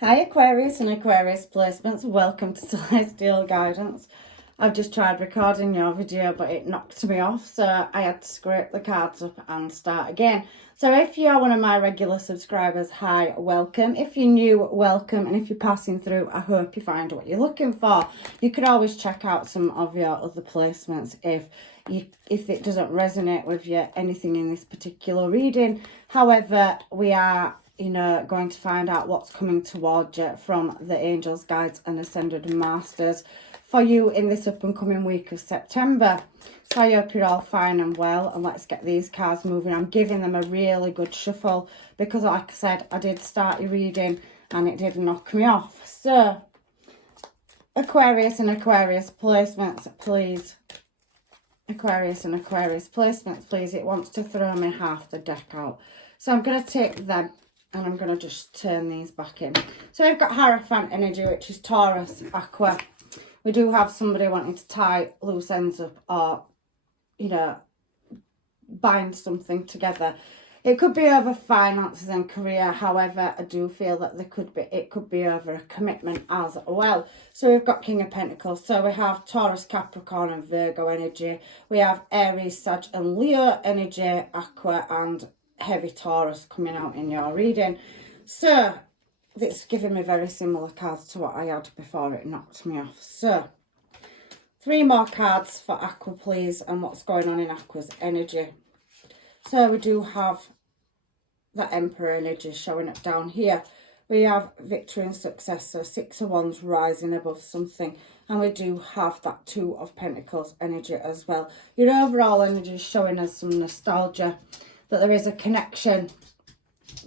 Hi Aquarius and Aquarius placements, welcome to Celestial Guidance. I've just tried recording your video but it knocked me off, so I had to scrape the cards up and start again. So if you are one of my regular subscribers, hi, welcome. If you're new, welcome. And if you're passing through, I hope you find what you're looking for. You could always check out some of your other placements if it doesn't resonate with you, anything in this particular reading. However, we are going to find out what's coming towards you from the angels, guides and ascended masters for you in this up and coming week of September. So I hope you're all fine and well, and let's get these cards moving. I'm giving them a really good shuffle because, like I said, I did start your reading and it did knock me off. So Aquarius and Aquarius placements, please. Aquarius and Aquarius placements, please. It wants to throw me half the deck out. So I'm going to take them and I'm going to just turn these back in. So we've got Hierophant energy, which is Taurus, Aqua. We do have somebody wanting to tie loose ends up or, bind something together. It could be over finances and career. However, I do feel that it could be over a commitment as well. So we've got King of Pentacles. So we have Taurus, Capricorn and Virgo energy. We have Aries, Sag and Leo energy, Aqua and heavy Taurus coming out in your reading. So it's giving me very similar cards to what I had before it knocked me off. So 3 more cards for Aqua, please, and what's going on in Aqua's energy. So we do have the Emperor energy showing up down here. We have victory and success, so 6 of Wands rising above something. And we do have that 2 of Pentacles energy as well. Your overall energy is showing us some nostalgia, that there is a connection.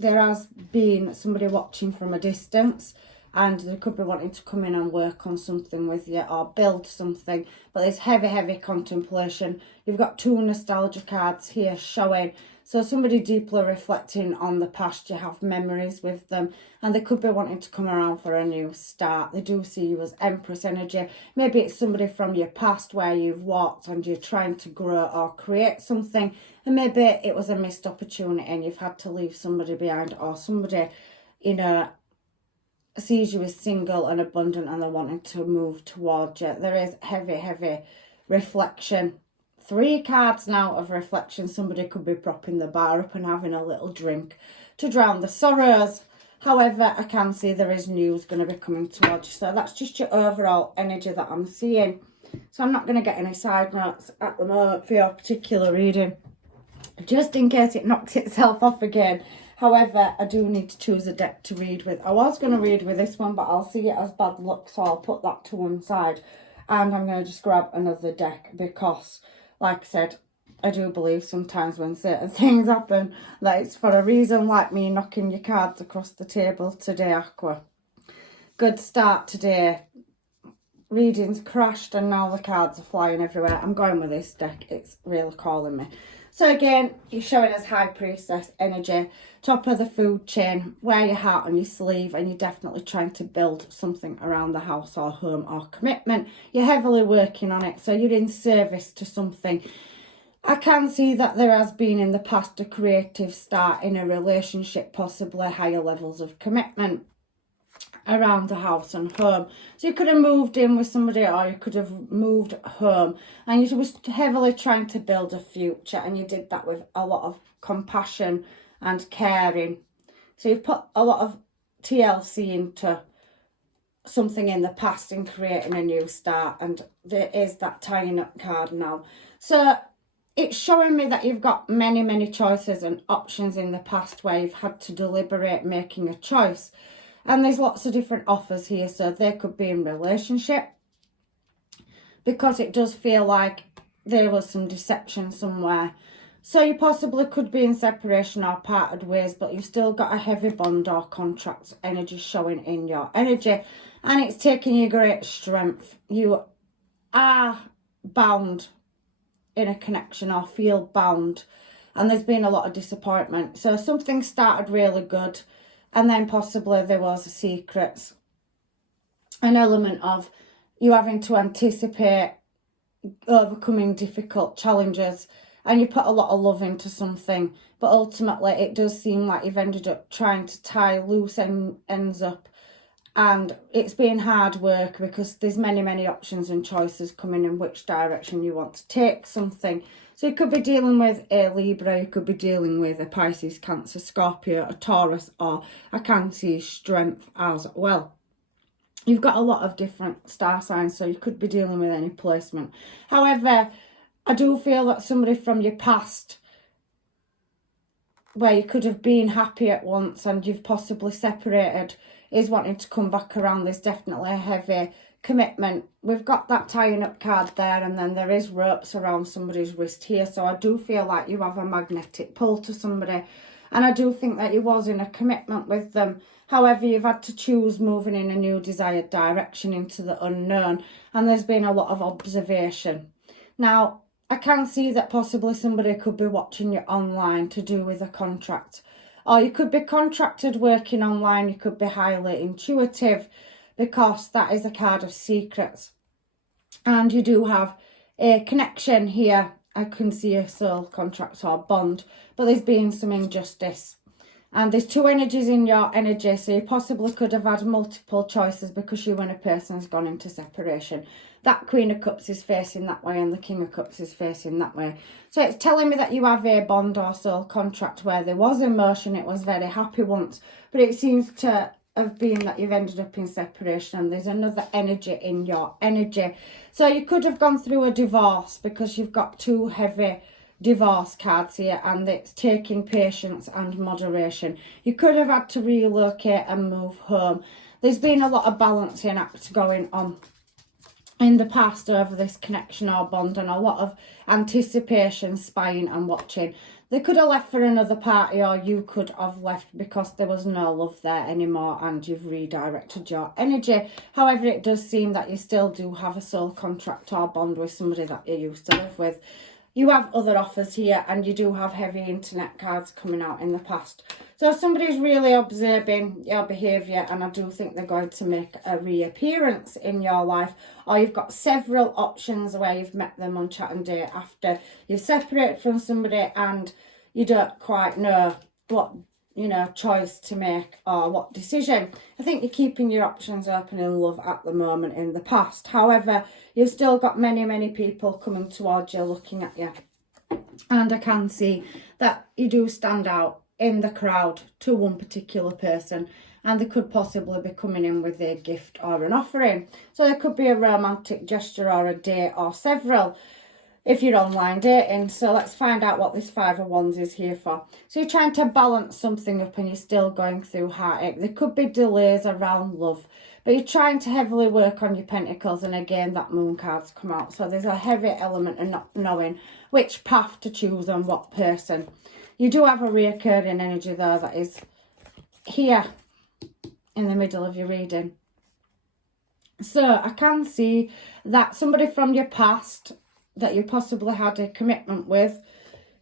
There has been somebody watching from a distance and they could be wanting to come in and work on something with you or build something. But there's heavy contemplation. You've got 2 nostalgia cards here showing. So somebody deeply reflecting on the past. You have memories with them and they could be wanting to come around for a new start. They do see you as Empress energy. Maybe it's somebody from your past where you've walked and you're trying to grow or create something. And maybe it was a missed opportunity and you've had to leave somebody behind, or somebody, sees you as single and abundant and they're wanting to move towards you. There is heavy reflection. 3 cards now of reflection. Somebody could be propping the bar up and having a little drink to drown the sorrows. However, I can see there is news going to be coming towards you. So that's just your overall energy that I'm seeing. So I'm not going to get any side notes at the moment for your particular reading, just in case it knocks itself off again. However, I do need to choose a deck to read with. I was going to read with this one, but I'll see it as bad luck, so I'll put that to one side. And I'm going to just grab another deck because, like I said, I do believe sometimes when certain things happen that it's for a reason, like me knocking your cards across the table today, Aqua. Good start today. Readings crashed and now the cards are flying everywhere. I'm going with this deck. It's really calling me. So again, you're showing us High Priestess energy, top of the food chain, wear your heart on your sleeve, and you're definitely trying to build something around the house or home or commitment. You're heavily working on it, so you're in service to something. I can see that there has been in the past a creative start in a relationship, possibly higher levels of commitment around the house and home. So you could have moved in with somebody or you could have moved home and you was heavily trying to build a future, and you did that with a lot of compassion and caring. So you've put a lot of TLC into something in the past and creating a new start, and there is that tying up card now. So it's showing me that you've got many choices and options in the past where you've had to deliberate making a choice. And there's lots of different offers here, so they could be in relationship, because it does feel like there was some deception somewhere. So you possibly could be in separation or parted ways, but you've still got a heavy bond or contract energy showing in your energy, and it's taking you great strength. You are bound in a connection or feel bound, and there's been a lot of disappointment. So something started really good, and then possibly there was a secret, an element of you having to anticipate overcoming difficult challenges, and you put a lot of love into something, but ultimately it does seem like you've ended up trying to tie loose ends up And it's been hard work because there's many options and choices coming in which direction you want to take something. So you could be dealing with a Libra, you could be dealing with a Pisces, Cancer, Scorpio, a Taurus, or I can see strength as well. You've got a lot of different star signs, so you could be dealing with any placement. However, I do feel that somebody from your past, where you could have been happy at once and you've possibly separated, is wanting to come back around. There's definitely a heavy commitment. We've got that tying up card there, and then there is ropes around somebody's wrist here. So I do feel like you have a magnetic pull to somebody, and I do think that you was in a commitment with them. However, you've had to choose moving in a new desired direction into the unknown, and there's been a lot of observation. Now, I can see that possibly somebody could be watching you online to do with a contract. Or you could be contracted working online. You could be highly intuitive, because that is a card of secrets. And you do have a connection here. I can see a soul contract or bond, but there's been some injustice. And there's two energies in your energy, so you possibly could have had multiple choices because you and a person has gone into separation. That Queen of Cups is facing that way and the King of Cups is facing that way. So it's telling me that you have a bond or soul contract where there was emotion, it was very happy once, but it seems to have been that you've ended up in separation and there's another energy in your energy. So you could have gone through a divorce because you've got two heavy divorce cards here, and it's taking patience and moderation. You could have had to relocate and move home. There's been a lot of balancing act going on in the past over this connection or bond, and a lot of anticipation, spying and watching. They could have left for another party, or you could have left because there was no love there anymore and you've redirected your energy. However, it does seem that you still do have a soul contract or bond with somebody that you used to live with. You have other offers here, and you do have heavy internet cards coming out in the past. So somebody's really observing your behaviour, and I do think they're going to make a reappearance in your life. Or you've got several options where you've met them on chat and date after you've separated from somebody and you don't quite know what, choice to make or what decision. I think you're keeping your options open in love at the moment in the past. However, you've still got many people coming towards you, looking at you. And I can see that you do stand out in the crowd to one particular person, and they could possibly be coming in with a gift or an offering. So there could be a romantic gesture or a date or several if you're online dating. So let's find out what this Five of Wands is here for. So you're trying to balance something up and you're still going through heartache. There could be delays around love, but you're trying to heavily work on your pentacles, and again that moon card's come out. So there's a heavy element of not knowing which path to choose and what person. You do have a reoccurring energy there that is here in the middle of your reading. So I can see that somebody from your past that you possibly had a commitment with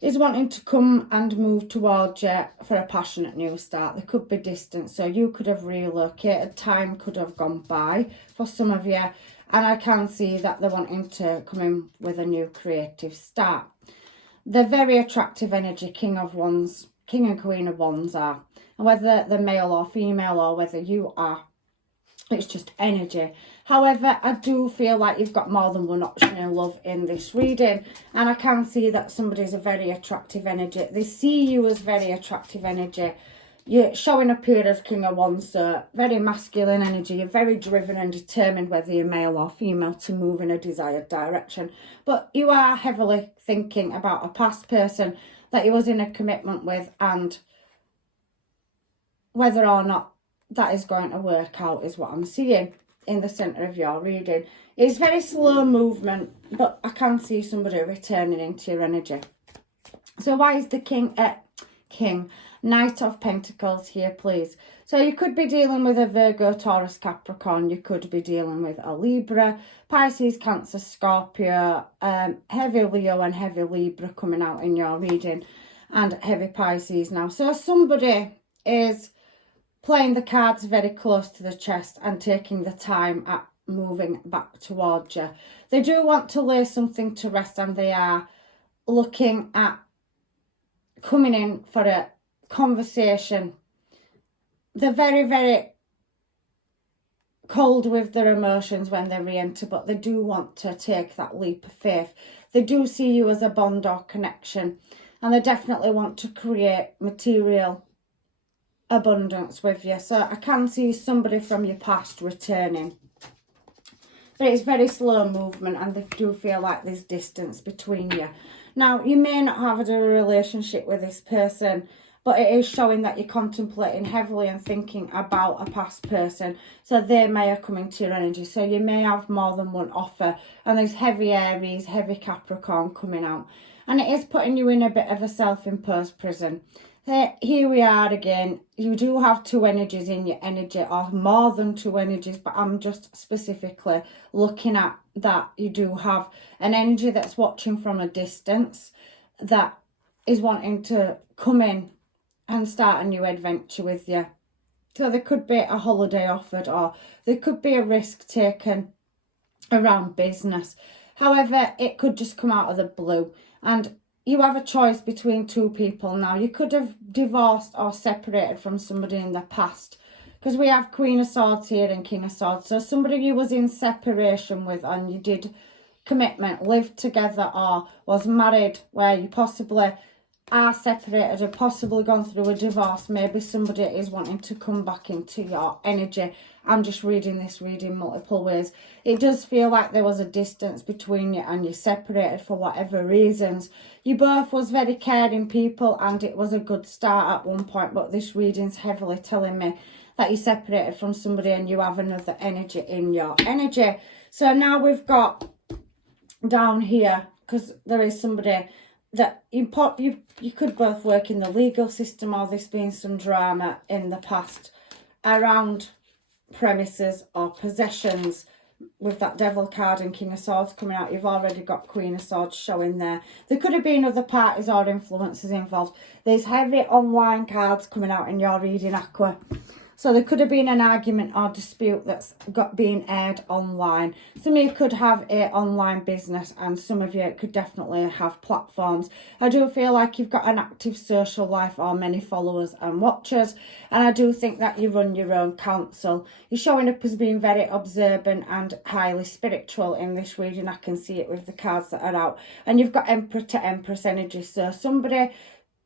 is wanting to come and move towards you for a passionate new start. There could be distance, so you could have relocated, time could have gone by for some of you, and I can see that they're wanting to come in with a new creative start. They're very attractive energy, King of Wands, King and Queen of Wands are, and whether they're male or female or whether you are, it's just energy. However, I do feel like you've got more than one option in love in this reading, and I can see that somebody's a very attractive energy. They see you as very attractive energy. You're showing up here as King of Wands, so very masculine energy. You're very driven and determined, whether you're male or female, to move in a desired direction. But you are heavily thinking about a past person that you was in a commitment with, and whether or not that is going to work out is what I'm seeing in the centre of your reading. It's very slow movement, but I can see somebody returning into your energy. So why is the King Knight of Pentacles here, please? So you could be dealing with a Virgo, Taurus, Capricorn. You could be dealing with a Libra, Pisces, Cancer, Scorpio, heavy Leo and heavy Libra coming out in your reading, and heavy Pisces now. So somebody is playing the cards very close to the chest and taking the time at moving back towards you. They do want to lay something to rest, and they are looking at coming in for a conversation. They're very cold with their emotions when they re-enter, but they do want to take that leap of faith. They do see you as a bond or connection, and they definitely want to create material abundance with you. So I can see somebody from your past returning, but it's very slow movement, and they do feel like there's distance between you. Now, you may not have a relationship with this person, but it is showing that you're contemplating heavily and thinking about a past person. So they may have come into your energy. So you may have more than one offer. And there's heavy Aries, heavy Capricorn coming out. And it is putting you in a bit of a self-imposed prison. Here we are again. You do have two energies in your energy, or more than two energies, but I'm just specifically looking at that you do have an energy that's watching from a distance, that is wanting to come in and start a new adventure with you. So there could be a holiday offered, or there could be a risk taken around business. However, it could just come out of the blue, and you have a choice between two people now. You could have divorced or separated from somebody in the past, because we have Queen of Swords here and King of Swords. So somebody you was in separation with, and you did commitment, lived together, or was married, where you possibly are separated or possibly gone through a divorce. Maybe somebody is wanting to come back into your energy. I'm just reading this reading multiple ways. It does feel like there was a distance between you, and you separated for whatever reasons. You both was very caring people, and it was a good start at one point, but this reading's heavily telling me that you separated from somebody and you have another energy in your energy. So now we've got down here, because there is somebody that you could both work in the legal system, or this being some drama in the past around premises or possessions. With that Devil card and King of Swords coming out, you've already got Queen of Swords showing there. There could have been other parties or influences involved. There's heavy online cards coming out in your reading, Aqua. So there could have been an argument or dispute that's being aired online. Some of you could have a online business, and some of you could definitely have platforms. I do feel like you've got an active social life or many followers and watchers. And I do think that you run your own council. You're showing up as being very observant and highly spiritual in this reading. I can see it with the cards that are out. And you've got Emperor to Empress energy. So somebody,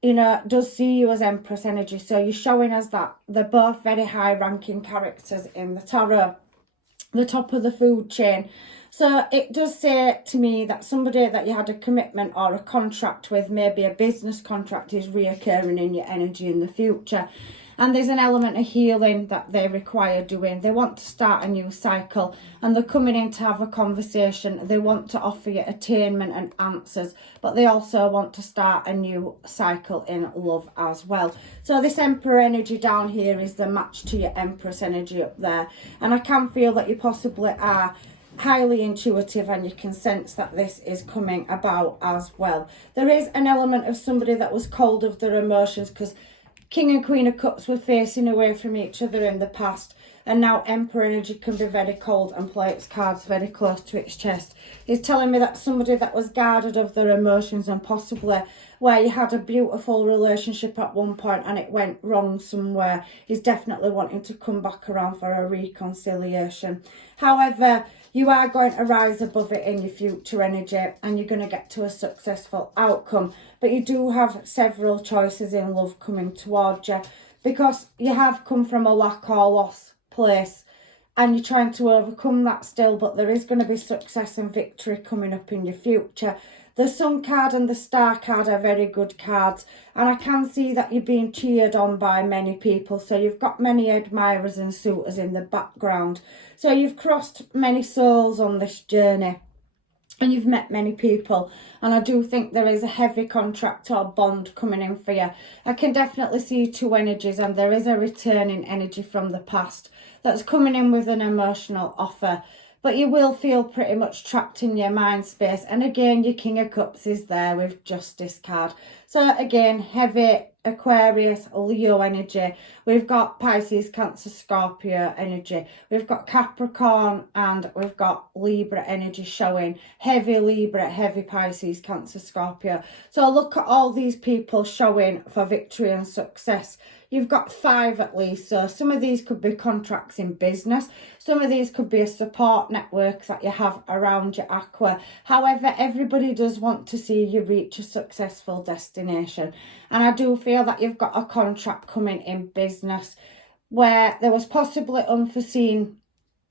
you know, does see you as Empress energy. So you're showing us that they're both very high ranking characters in the tarot, the top of the food chain. So it does say to me that somebody that you had a commitment or a contract with, maybe a business contract, is reoccurring in your energy in the future. And there's an element of healing that they require doing. They want to start a new cycle, and they're coming in to have a conversation. They want to offer you attainment and answers, but they also want to start a new cycle in love as well. So this Emperor energy down here is the match to your Empress energy up there. And I can feel that you possibly are highly intuitive, and you can sense that this is coming about as well. There is an element of somebody that was cold of their emotions, because King and Queen of Cups were facing away from each other in the past, and now Emperor energy can be very cold and play its cards very close to its chest. It's telling me that somebody that was guarded of their emotions, and possibly where you had a beautiful relationship at one point and it went wrong somewhere, is definitely wanting to come back around for a reconciliation. However, you are going to rise above it in your future energy, and you're going to get to a successful outcome. But you do have several choices in love coming towards you, because you have come from a lack or loss place, and you're trying to overcome that still. But there is going to be success and victory coming up in your future. The Sun card and the Star card are very good cards, and I can see that you're being cheered on by many people. So you've got many admirers and suitors in the background. So you've crossed many souls on this journey, and you've met many people, and I do think there is a heavy contract or bond coming in for you. I can definitely see two energies, and there is a returning energy from the past that's coming in with an emotional offer. But you will feel pretty much trapped in your mind space. And again, your King of Cups is there with Justice card. So again, heavy Aquarius, Leo energy. We've got Pisces, Cancer, Scorpio energy. We've got Capricorn, and we've got Libra energy showing. Heavy Libra, heavy Pisces, Cancer, Scorpio. So look at all these people showing for victory and success. you've got 5 at least. So some of these could be contracts in business. Some of these could be a support network that you have around your Aqua. However, everybody does want to see you reach a successful destination. And I do feel that you've got a contract coming in business where there was possibly unforeseen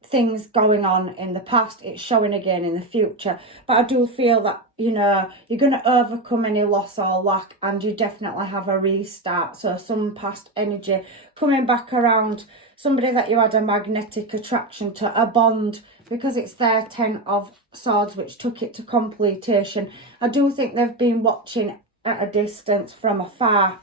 things going on in the past. It's showing again in the future, but I do feel that, you know, you're going to overcome any loss or lack, and you definitely have a restart. So some past energy coming back around, somebody that you had a magnetic attraction to, a bond, because it's their 10 of Swords which took it to completion. I do think they've been watching at a distance from afar.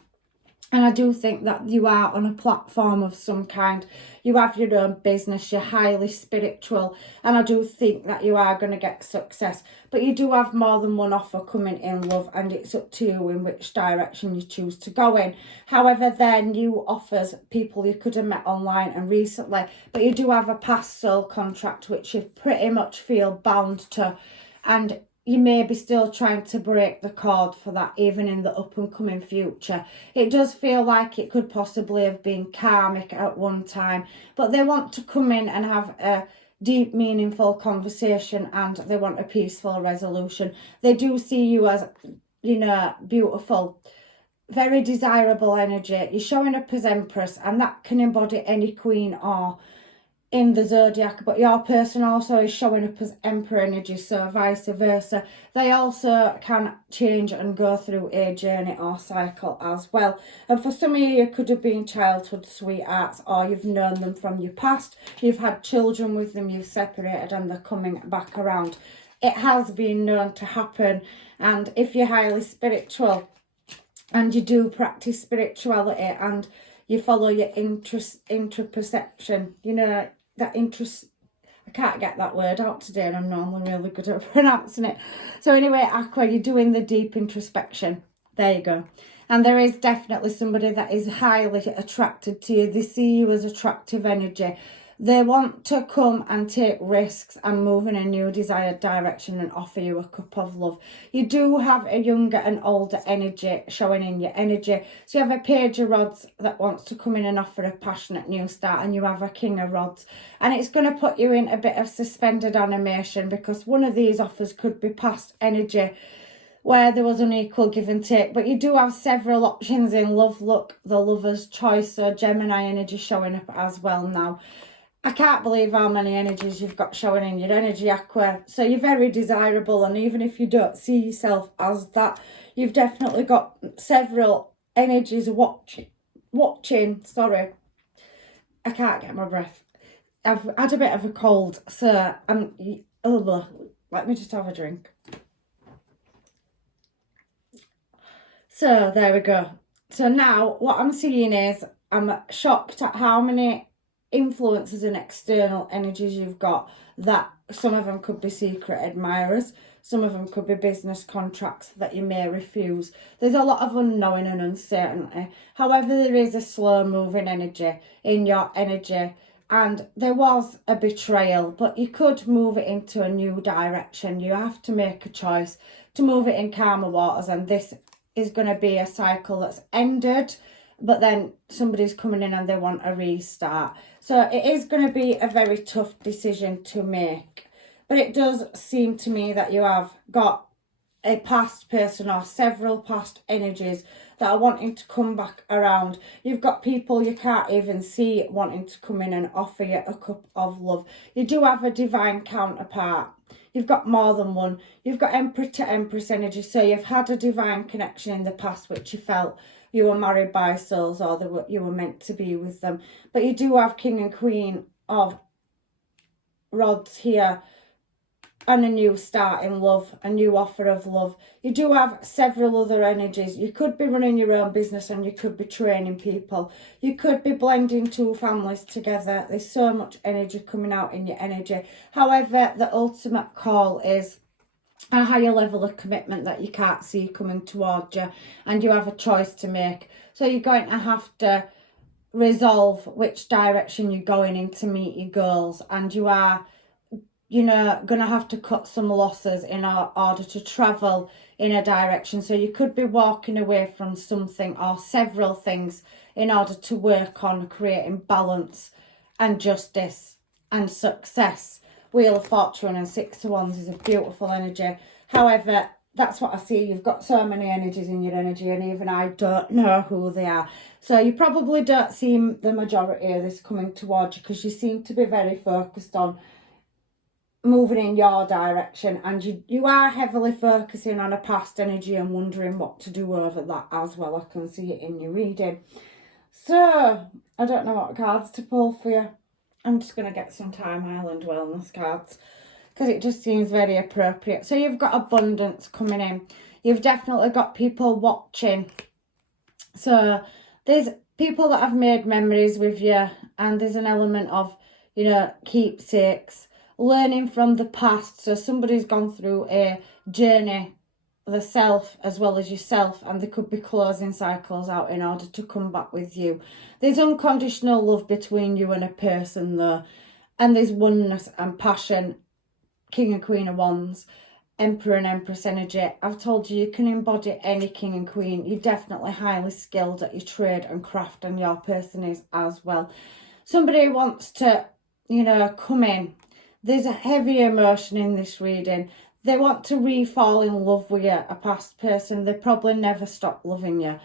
And I do think that you are on a platform of some kind. You have your own business, you're highly spiritual, and I do think that you are going to get success. But you do have more than one offer coming in, love, and it's up to you in which direction you choose to go in. However, they're new offers, people you could have met online and recently, but you do have a past soul contract which you pretty much feel bound to, and you may be still trying to break the cord for that, even in the up and coming future. It does feel like it could possibly have been karmic at one time, but they want to come in and have a deep, meaningful conversation, and they want a peaceful resolution. They do see you as, you know, beautiful, very desirable energy. You're showing up as Empress, and that can embody any queen or in the zodiac, but your person also is showing up as Emperor energy, so vice versa. They also can change and go through a journey or cycle as well. And for some of you, you could have been childhood sweethearts, or you've known them from your past, you've had children with them, you've separated, and they're coming back around. It has been known to happen. And if you're highly spiritual and you do practice spirituality and you follow your introperception, you know, that interest, I can't get that word out today, and I'm normally really good at pronouncing it. So anyway, Aqua, you're doing the deep introspection. There you go. And there is definitely somebody that is highly attracted to you. They see you as attractive energy. They want to come and take risks and move in a new desired direction and offer you a cup of love. You do have a younger and older energy showing in your energy. So you have a Page of Rods that wants to come in and offer a passionate new start, and you have a King of Rods. And it's going to put you in a bit of suspended animation, because one of these offers could be past energy where there was unequal give and take. But you do have several options in love. Look, the Lover's Choice, so Gemini energy showing up as well now. I can't believe how many energies you've got showing in your energy, Aqua. So you're very desirable, and even if you don't see yourself as that, you've definitely got several energies watching. Sorry, I can't get my breath. I've had a bit of a cold, so let me just have a drink. So there we go. So now what I'm seeing is, I'm shocked at how many influences and external energies you've got. That some of them could be secret admirers, some of them could be business contracts that you may refuse. There's a lot of unknowing and uncertainty. However, there is a slow moving energy in your energy, and there was a betrayal, but you could move it into a new direction. You have to make a choice to move it in calmer waters, and this is going to be a cycle that's ended, but then somebody's coming in and they want a restart. So it is going to be a very tough decision to make. But it does seem to me that you have got a past person or several past energies that are wanting to come back around. You've got people you can't even see wanting to come in and offer you a cup of love. You do have a divine counterpart. You've got more than one. You've got Emperor to Empress energy. So you've had a divine connection in the past which you felt you were married by souls, or you were meant to be with them. But you do have King and Queen of Rods here, and a new start in love, a new offer of love. You do have several other energies. You could be running your own business, and you could be training people. You could be blending two families together. There's so much energy coming out in your energy. However, the ultimate call is a higher level of commitment that you can't see coming towards you, and you have a choice to make. So you're going to have to resolve which direction you're going in to meet your goals, and you are, you know, going to have to cut some losses in order to travel in a direction. So you could be walking away from something or several things in order to work on creating balance and justice and success. Wheel of Fortune and Six of Wands is a beautiful energy. However, that's what I see. You've got so many energies in your energy, and even I don't know who they are. So you probably don't see the majority of this coming towards you, because you seem to be very focused on moving in your direction, and you are heavily focusing on a past energy and wondering what to do over that as well. I can see it in your reading. So I don't know what cards to pull for you. I'm just going to get some Time Island Wellness cards, because it just seems very appropriate. So you've got abundance coming in. You've definitely got people watching. So there's people that have made memories with you, and there's an element of, you know, keepsakes, learning from the past. So somebody's gone through a journey, the self as well as yourself, and they could be closing cycles out in order to come back with you. There's unconditional love between you and a person though, and there's oneness and passion. King and Queen of Wands, Emperor and Empress energy. I've told you, you can embody any king and queen. You're definitely highly skilled at your trade and craft, and your person is as well. Somebody wants to, you know, come in. There's a heavy emotion in this reading. They want to re-fall in love with you, a past person. They probably never stop loving you.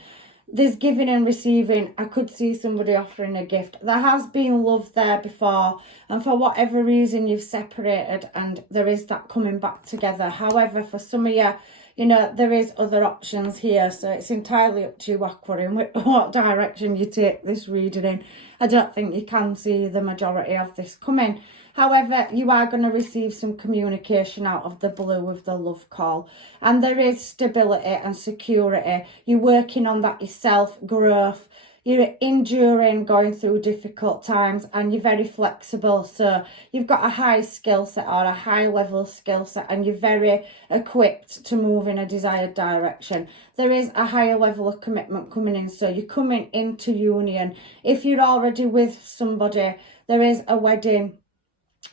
There's giving and receiving. I could see somebody offering a gift. There has been love there before, and for whatever reason you've separated, and there is that coming back together. However, for some of you, you know, there is other options here, so it's entirely up to you, Aquarium, what direction you take this reading in. I don't think you can see the majority of this coming. However, you are going to receive some communication out of the blue with the love call. And there is stability and security. You're working on that yourself, growth. You're enduring, going through difficult times, and you're very flexible. So you've got a high skill set, or a high level skill set, and you're very equipped to move in a desired direction. There is a higher level of commitment coming in. So you're coming into union. If you're already with somebody, there is a wedding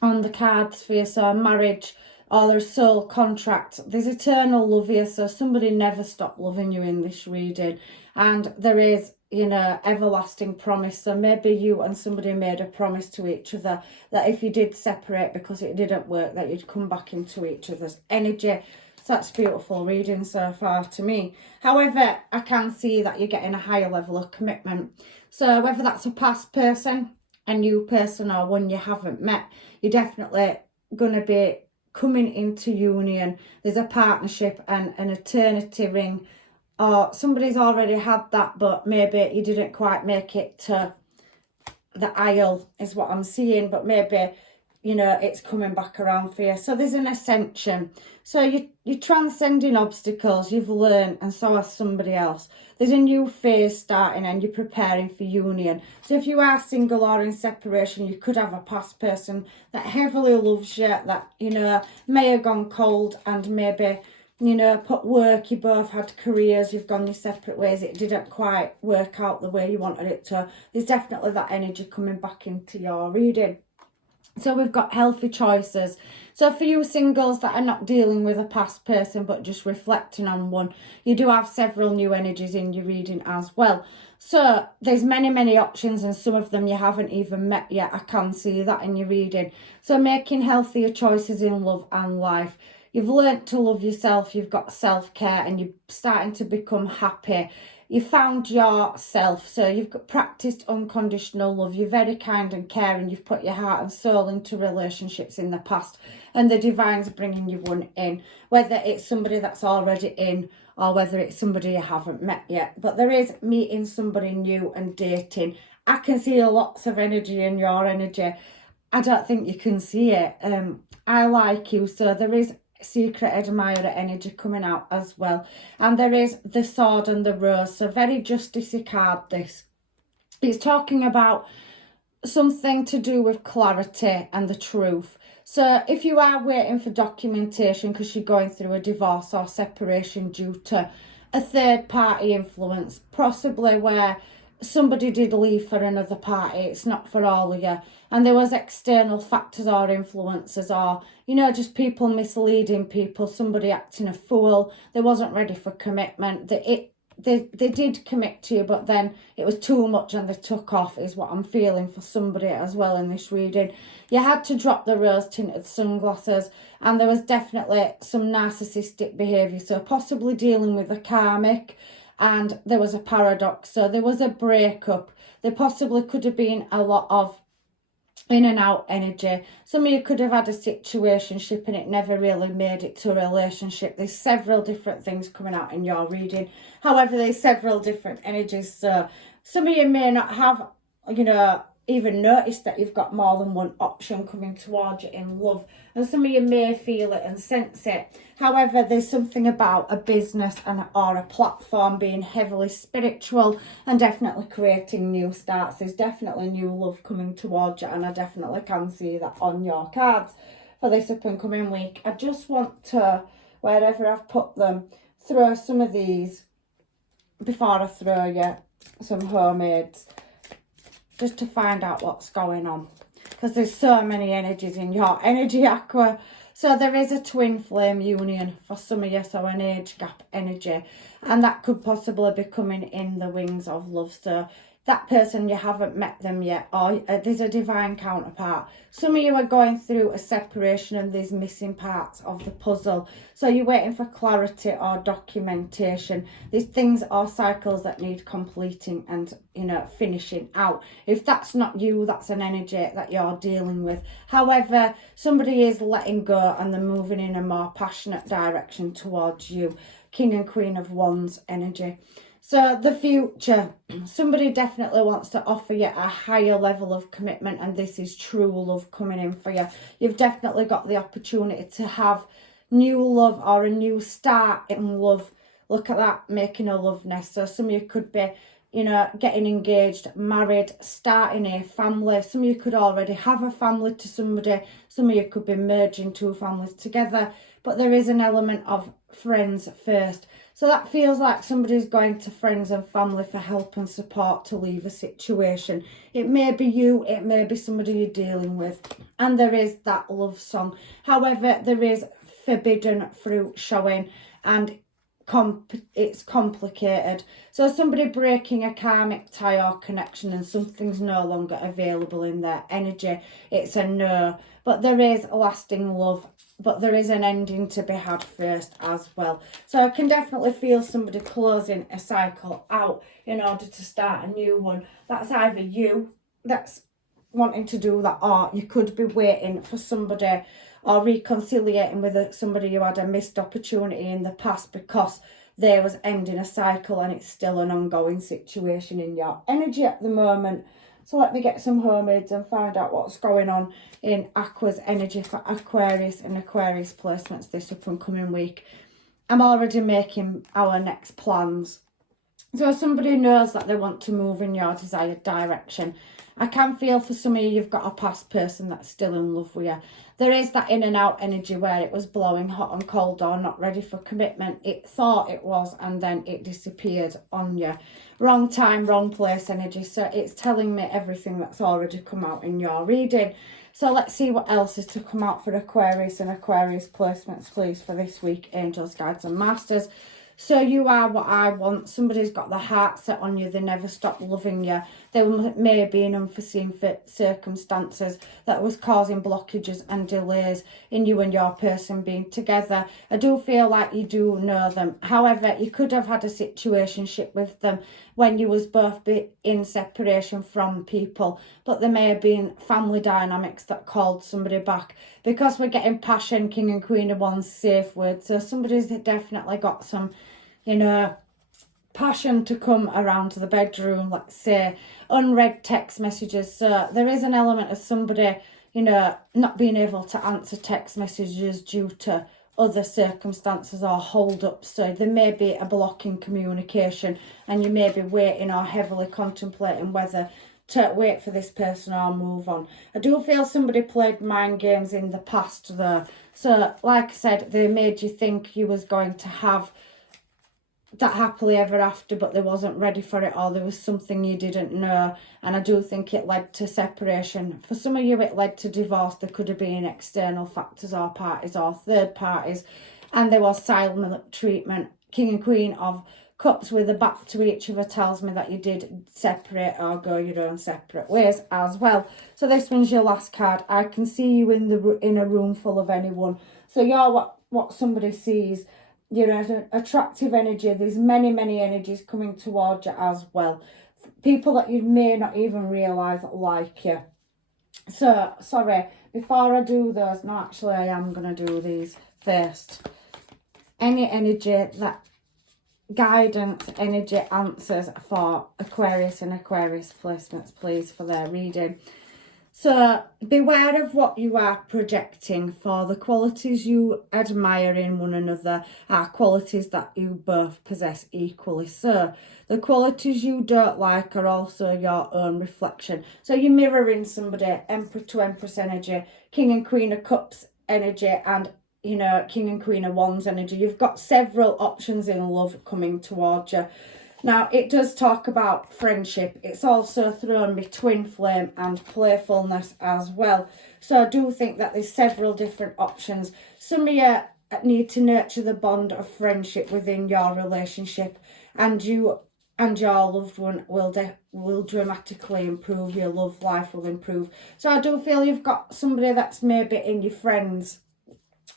on the cards for you, so a marriage or there's soul contract. There's eternal love here, so somebody never stopped loving you in this reading, and there is, you know, everlasting promise. So maybe you and somebody made a promise to each other that if you did separate because it didn't work, that you'd come back into each other's energy. So that's beautiful reading so far to me. However, I can see that you're getting a higher level of commitment. So whether that's a past person, a new person, or one you haven't met, you're definitely going to be coming into union. There's a partnership and an eternity ring, or somebody's already had that, but maybe you didn't quite make it to the aisle is what I'm seeing, but maybe, you know, it's coming back around for you. So there's an ascension. So you're transcending obstacles, you've learned, and so has somebody else. There's a new phase starting, and you're preparing for union. So if you are single or in separation, you could have a past person that heavily loves you, that, you know, may have gone cold, and maybe, you know, put work, you both had careers, you've gone your separate ways, it didn't quite work out the way you wanted it to. There's definitely that energy coming back into your reading. So we've got healthy choices. So for you singles that are not dealing with a past person but just reflecting on one, you do have several new energies in your reading as well. So there's many options, and some of them you haven't even met yet. I can see that in your reading. So making healthier choices in love and life. You've learnt to love yourself, you've got self-care, and you're starting to become happy. You found yourself, so you've practiced unconditional love. You're very kind and caring. You've put your heart and soul into relationships in the past, and the divine's bringing you one in, whether it's somebody that's already in or whether it's somebody you haven't met yet. But there is meeting somebody new and dating. I can see lots of energy in your energy. I don't think you can see it. I like you, so there is secret admirer energy coming out as well, and there is the sword and the rose. So very justicey card this. It's talking about something to do with clarity and the truth. So if you are waiting for documentation because you're going through a divorce or separation due to a third party influence, possibly where somebody did leave for another party, it's not for all of you, and there was external factors or influences, or, you know, just people misleading people, somebody acting a fool, they wasn't ready for commitment, that they did commit to you, but then it was too much and they took off, is what I'm feeling for somebody as well in this reading. You had to drop the rose tinted sunglasses, and there was definitely some narcissistic behaviour, so possibly dealing with a karmic, and there was a paradox, so there was a breakup. There possibly could have been a lot of in and out energy. Some of you could have had a situationship and it never really made it to a relationship. There's several different things coming out in your reading. However, there's several different energies. So some of you may not have, even noticed that you've got more than one option coming towards you in love. And some of you may feel it and sense it. However, there's something about a business or a platform being heavily spiritual and definitely creating new starts. There's definitely new love coming towards you, and I definitely can see that on your cards for this up and coming week. I just want to, wherever I've put them, throw some of these before I throw you some homemades, just to find out what's going on, because there's so many energies in your energy, Aqua. So there is a twin flame union for some of you, so an age gap energy, and that could possibly be coming in the wings of love. So that person, you haven't met them yet, or there's a divine counterpart. Some of you are going through a separation and there's missing parts of the puzzle, so you're waiting for clarity or documentation. There's things or cycles that need completing and finishing out. If that's not you, that's an energy that you're dealing with. However, somebody is letting go and they're moving in a more passionate direction towards you. King and Queen of Wands energy. So the future, somebody definitely wants to offer you a higher level of commitment, and this is true love coming in for you. You've definitely got the opportunity to have new love or a new start in love. Look at that, making a love nest. So some of you could be, getting engaged, married, starting a family. Some of you could already have a family to somebody. Some of you could be merging two families together. But there is an element of friends first. So that feels like somebody's going to friends and family for help and support to leave a situation. It may be you, it may be somebody you're dealing with. And there is that love song. However, there is forbidden fruit showing, and it's complicated. So somebody breaking a karmic tie or connection and something's no longer available in their energy. It's a no. But there is lasting love. But there is an ending to be had first as well. So I can definitely feel somebody closing a cycle out in order to start a new one. That's either you that's wanting to do that, or you could be waiting for somebody or reconciliating with somebody you had a missed opportunity in the past because they was ending a cycle and it's still an ongoing situation in your energy at the moment. So let me get some homemades and find out what's going on in Aqua's energy for Aquarius and Aquarius placements this up and coming week. I'm already making our next plans. So somebody knows that they want to move in your desired direction. I can feel for some of you, you've got a past person that's still in love with you. There is that in and out energy where it was blowing hot and cold or not ready for commitment. It thought it was, and then it disappeared on you. Wrong time, wrong place energy. So it's telling me everything that's already come out in your reading. So let's see what else is to come out for Aquarius and Aquarius placements, please, for this week, angels, guides and masters. So you are what I want. Somebody's got their heart set on you. They never stop loving you. There may be an unforeseen circumstances that was causing blockages and delays in you and your person being together. I do feel like you do know them. However, you could have had a situationship with them when you was both in separation from people. But there may have been family dynamics that called somebody back. Because we're getting passion, King and Queen of Wands, safe word. So somebody's definitely got some, passion to come around to the bedroom, let's say, unread text messages. So there is an element of somebody, not being able to answer text messages due to other circumstances or hold-ups. So there may be a block in communication and you may be waiting or heavily contemplating whether to wait for this person or move on. I do feel somebody played mind games in the past though. So like I said, they made you think you was going to have that happily ever after, but they wasn't ready for it, or there was something you didn't know, and I do think it led to separation. For some of you it led to divorce. There could have been external factors or parties or third parties, and there was silent treatment. King and Queen of Cups with a back to each other tells me that you did separate or go your own separate ways as well. So this one's your last card. I can see you in a room full of anyone. So you're what somebody sees. You're an attractive energy. There's many, many energies coming towards you as well. People that you may not even realise like you. So, sorry, before I do those, no, actually I am going to do these first. Any energy that guidance, energy answers for Aquarius and Aquarius placements, please, for their reading. So beware of what you are projecting, for the qualities you admire in one another are qualities that you both possess equally. So the qualities you don't like are also your own reflection. So you're mirroring somebody, Emperor to Empress energy, King and Queen of Cups energy, and you know, King and Queen of Wands energy. You've got several options in love coming towards you. Now, it does talk about friendship. It's also thrown me twin flame and playfulness as well. So I do think that there's several different options. Some of you need to nurture the bond of friendship within your relationship, and you and your loved one will dramatically improve. Your love life will improve. So I do feel you've got somebody that's maybe in your friends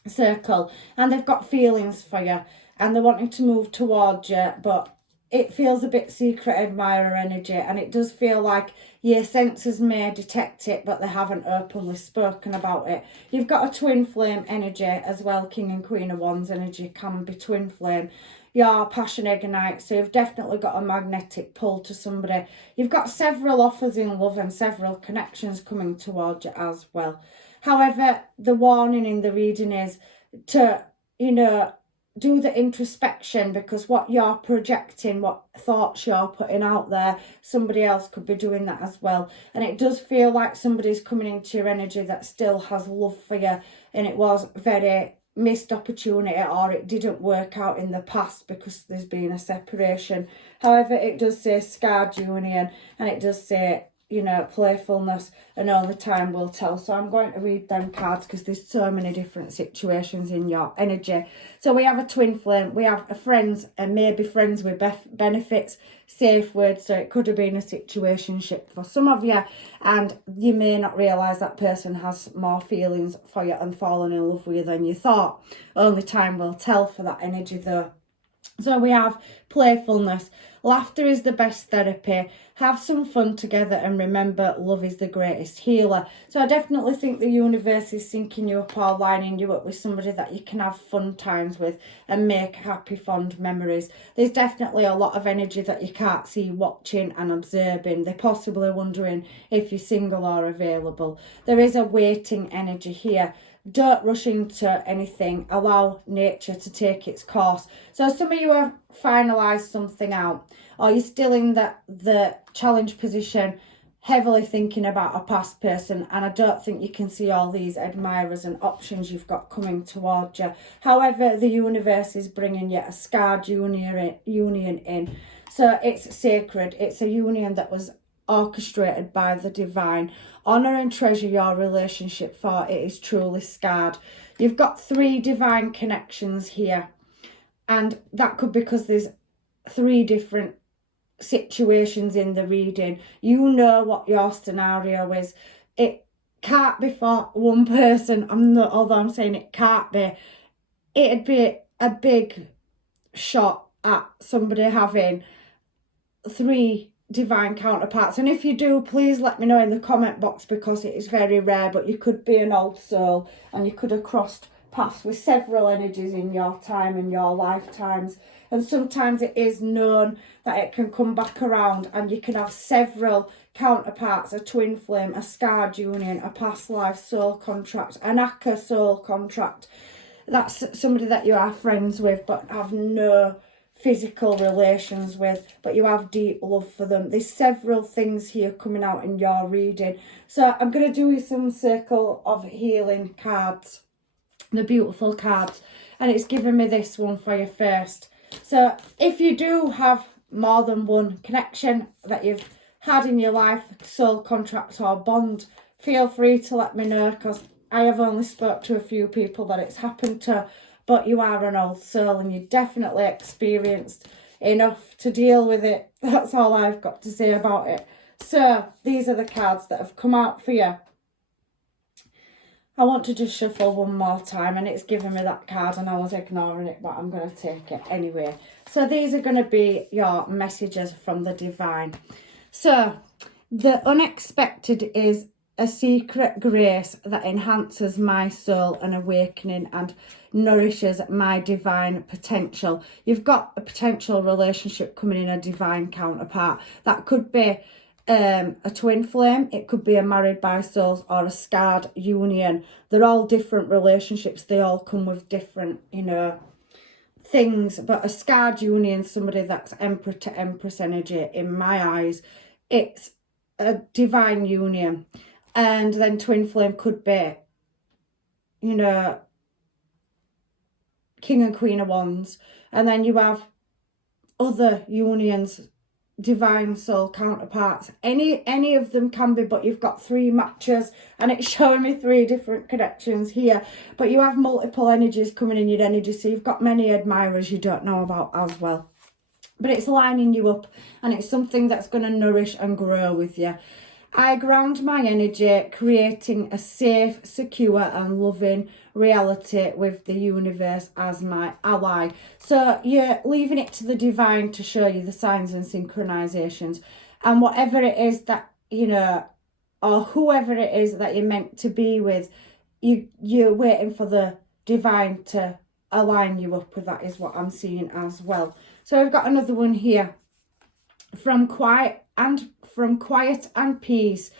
circle and they've got feelings for you and they're wanting to move towards you, but it feels a bit secret admirer energy, and it does feel like your senses may detect it, but they haven't openly spoken about it. You've got a twin flame energy as well. King and Queen of Wands energy can be twin flame. Your passion ignites, so you've definitely got a magnetic pull to somebody. You've got several offers in love and several connections coming towards you as well. However, the warning in the reading is to, you know, do the introspection, because what you're projecting, what thoughts you're putting out there, somebody else could be doing that as well. And it does feel like somebody's coming into your energy that still has love for you, and it was very missed opportunity, or it didn't work out in the past because there's been a separation. However, it does say scarred union, and it does say, you know, playfulness, and all the time will tell. So I'm going to read them cards because there's so many different situations in your energy. So we have a twin flame, we have a friends, and maybe friends with benefits, safe words. So it could have been a situationship for some of you, and you may not realise that person has more feelings for you and fallen in love with you than you thought. Only time will tell for that energy though. So we have playfulness. Laughter is the best therapy. Have some fun together, and remember, love is the greatest healer. So I definitely think the universe is syncing you up or lining you up with somebody that you can have fun times with and make happy, fond memories. There's definitely a lot of energy that you can't see watching and observing. They're possibly wondering if you're single or available. There is a waiting energy here. Don't rush into anything. Allow nature to take its course. So some of you have finalised something out, or you're still in the challenge position, heavily thinking about a past person, and I don't think you can see all these admirers and options you've got coming towards you. However, the universe is bringing you a scarred union in. So it's sacred. It's a union that was orchestrated by the divine. Honour and treasure your relationship, for it is truly scarred. You've got 3 divine connections here, and that could be because there's 3 different situations in the reading. You know what your scenario is. It can't be for one person. Although I'm saying it can't be. It'd be a big shot at somebody having 3 divine counterparts, and if you do, please let me know in the comment box, because it is very rare. But you could be an old soul, and you could have crossed paths with several energies in your time and your lifetimes, and sometimes it is known that it can come back around, and you can have several counterparts: a twin flame, a scarred union, a past life soul contract, an Akka soul contract. That's somebody that you are friends with but have no physical relations with, but you have deep love for them. There's several things here coming out in your reading. So I'm going to do some circle of healing cards, the beautiful cards, and it's given me this one for you first. So if you do have more than one connection that you've had in your life, soul contract or bond, feel free to let me know, because I have only spoke to a few people that it's happened to. But you are an old soul, and you definitely experienced enough to deal with it. That's all I've got to say about it. So these are the cards that have come out for you. I want to just shuffle one more time, and it's giving me that card and I was ignoring it, but I'm going to take it anyway. So these are going to be your messages from the divine. So the unexpected is a secret grace that enhances my soul and awakening and nourishes my divine potential. You've got a potential relationship coming in, a divine counterpart. That could be a twin flame, it could be a married by souls, or a scarred union. They're all different relationships. They all come with different, you know, things. But a scarred union, somebody that's Emperor to Empress energy, in my eyes, it's a divine union. And then twin flame could be, you know, King and Queen of Wands. And then you have other unions, divine soul counterparts. Any of them can be, but you've got 3 matches, and it's showing me 3 different connections here. But you have multiple energies coming in your energy, so you've got many admirers you don't know about as well. But it's lining you up, and it's something that's going to nourish and grow with you. I ground my energy, creating a safe, secure and loving reality with the universe as my ally. So you're leaving it to the divine to show you the signs and synchronizations. And whatever it is that, you know, or whoever it is that you're meant to be with, you're waiting for the divine to align you up with. That is what I'm seeing as well. So I've got another one here. From quiet and peace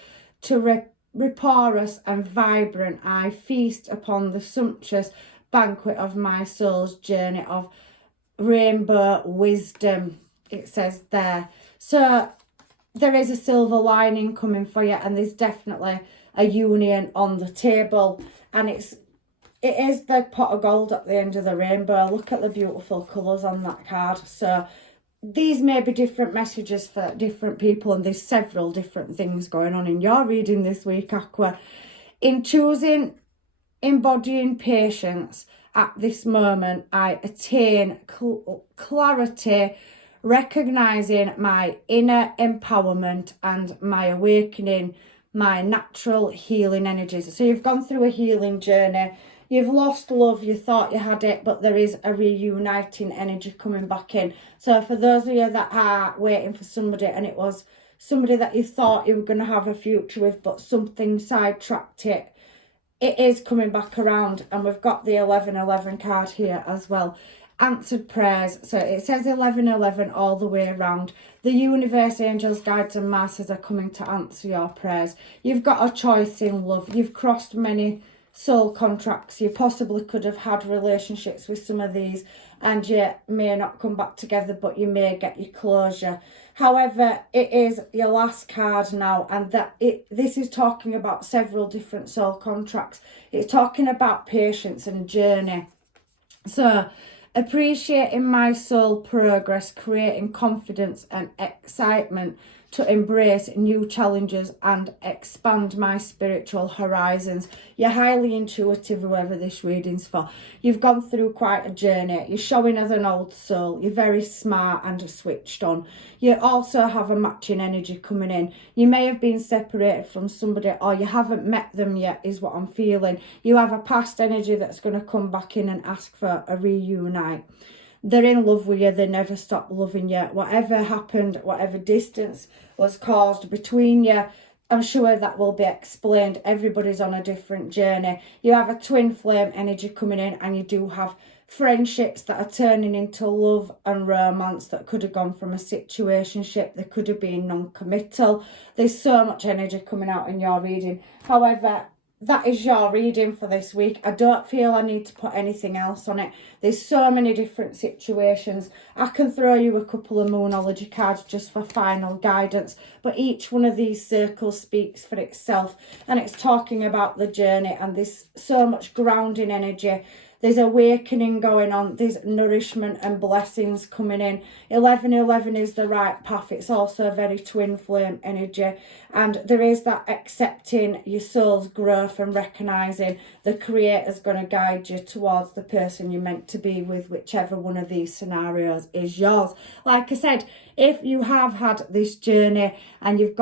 to rapturous and vibrant, I feast upon the sumptuous banquet of my soul's journey of rainbow wisdom, it says there. So there is a silver lining coming for you, and there's definitely a union on the table, and it is the pot of gold at the end of the rainbow. Look at the beautiful colours on that card. So these may be different messages for different people, and there's several different things going on in your reading this week, Aqua. In choosing embodying patience at this moment, I attain clarity, recognising my inner empowerment and my awakening, my natural healing energies. So you've gone through a healing journey. You've lost love, you thought you had it, but there is a reuniting energy coming back in. So for those of you that are waiting for somebody, and it was somebody that you thought you were going to have a future with, but something sidetracked it, it is coming back around. And we've got the 1111 card here as well. Answered prayers. So it says 1111 all the way around. The universe, angels, guides and masters are coming to answer your prayers. You've got a choice in love. You've crossed many soul contracts. You possibly could have had relationships with some of these, and you may not come back together, but you may get your closure. However, it is your last card now, and this is talking about several different soul contracts. It's talking about patience and journey. So appreciating my soul progress, creating confidence and excitement to embrace new challenges and expand my spiritual horizons. You're highly intuitive, whoever this reading's for. You've gone through quite a journey. You're showing as an old soul. You're very smart and switched on. You also have a matching energy coming in. You may have been separated from somebody, or you haven't met them yet, is what I'm feeling. You have a past energy that's going to come back in and ask for a reunite. They're in love with you. They never stop loving you. Whatever happened, whatever distance was caused between you, I'm sure that will be explained. Everybody's on a different journey. You have a twin flame energy coming in, and you do have friendships that are turning into love and romance that could have gone from a situationship. They could have been non-committal. There's so much energy coming out in your reading. However, that is your reading for this week. I don't feel I need to put anything else on it. There's so many different situations. I can throw you a couple of Moonology cards just for final guidance, but each one of these circles speaks for itself, and it's talking about the journey, and there's so much grounding energy There's awakening going on. There's nourishment and blessings coming in. 1111 is the right path. It's also a very twin flame energy. And there is that accepting your soul's growth and recognising the Creator's going to guide you towards the person you're meant to be with, whichever one of these scenarios is yours. Like I said, if you have had this journey and you've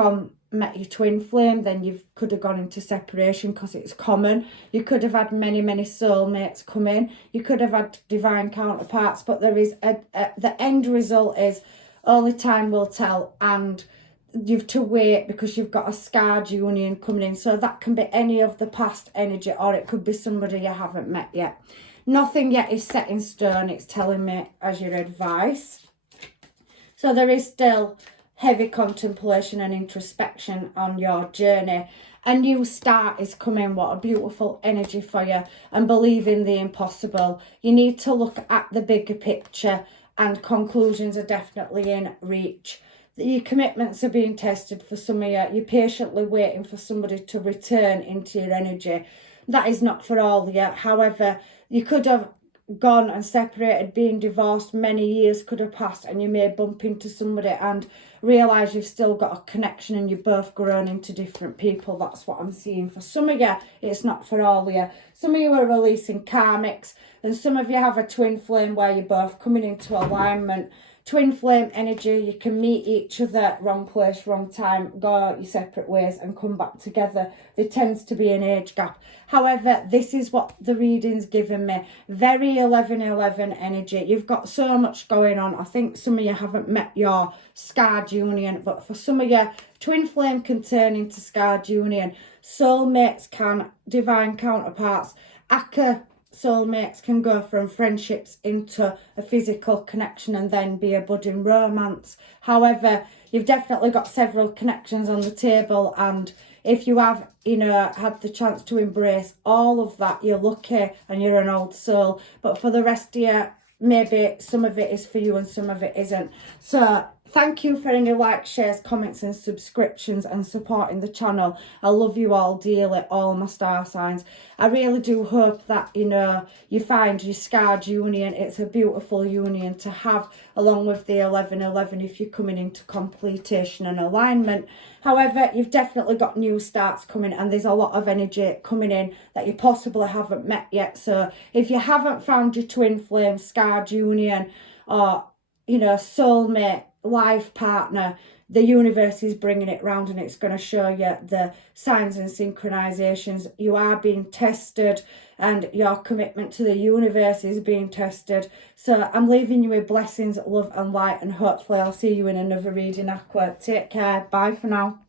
met your twin flame, then you could have gone into separation because it's common. You could have had many soulmates come in. You could have had divine counterparts, but there is the end result is only time will tell, and you've to wait because you've got a scarred union coming in. So that can be any of the past energy, or it could be somebody you haven't met yet. Nothing yet is set in stone, it's telling me as your advice. So there is still heavy contemplation and introspection on your journey. A new start is coming. What a beautiful energy for you. And believe in the impossible. You need to look at the bigger picture, and conclusions are definitely in reach. Your commitments are being tested for some of you. You're patiently waiting for somebody to return into your energy. That is not for all of you. However, you could have gone and separated, being divorced, many years could have passed, and you may bump into somebody and realise you've still got a connection and you've both grown into different people. That's what I'm seeing for some of you. It's not for all of you. Some of you are releasing karmics, and some of you have a twin flame where you're both coming into alignment. Twin flame energy, you can meet each other, wrong place, wrong time, go your separate ways and come back together. There tends to be an age gap. However, this is what the reading's given me. Very 1111 energy. You've got so much going on. I think some of you haven't met your scarred union, but for some of you, twin flame can turn into scarred union. Soulmates can, divine counterparts, soulmates can go from friendships into a physical connection and then be a budding romance. However, you've definitely got several connections on the table, and if you have, had the chance to embrace all of that, you're lucky and you're an old soul. But for the rest of you, maybe some of it is for you and some of it isn't. So thank you for any likes, shares, comments and subscriptions and supporting the channel. I love you all dearly, all my star signs. I really do hope that, you find your scarred union. It's a beautiful union to have, along with the 1111 if you're coming into completion and alignment. However, you've definitely got new starts coming, and there's a lot of energy coming in that you possibly haven't met yet. So if you haven't found your twin flame, scarred union, or, soulmate, life partner, the universe is bringing it round, and it's going to show you the signs and synchronizations. You are being tested, and your commitment to the universe is being tested. So I'm leaving you with blessings, love and light, and hopefully I'll see you in another reading, Aqua. Take care. Bye for now.